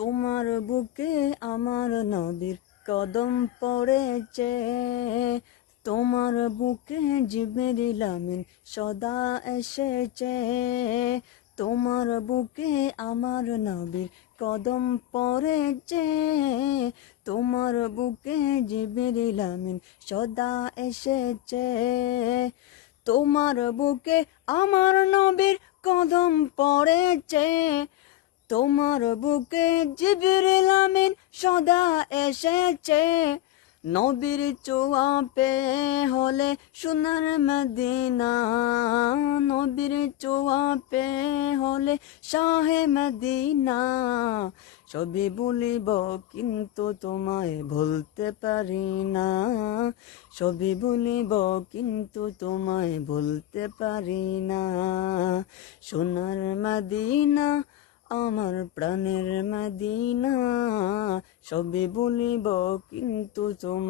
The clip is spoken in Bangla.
তোমার বুকে আমার নবীর কদম পড়েছে, তোমার বুকে জিবরিল আমিন সদা এসেছে। তোমার বুকে আমার নবীর কদম পড়েছে, তোমার বুকে জিবরিল আমিন সদা এসেছে। তোমার বুকে আমার নবীর কদম পড়েছে, তোমার বুকে জিবরিল আমিন সদা এসেছে। নবীর ছোঁয়া পেয়ে হলে সোনার মদিনা, নবীর ছোঁয়া পেয়ে হলে শাহে মদিনা। সবই বলিব কিন্তু তোমায় ভুলতে পারি না, সবই বলিব কিন্তু তোমায় ভুলতে পারি না। সোনার মদিনা আমার প্রাণের মদিনা, সবই বলিব কিন্তু তোমায়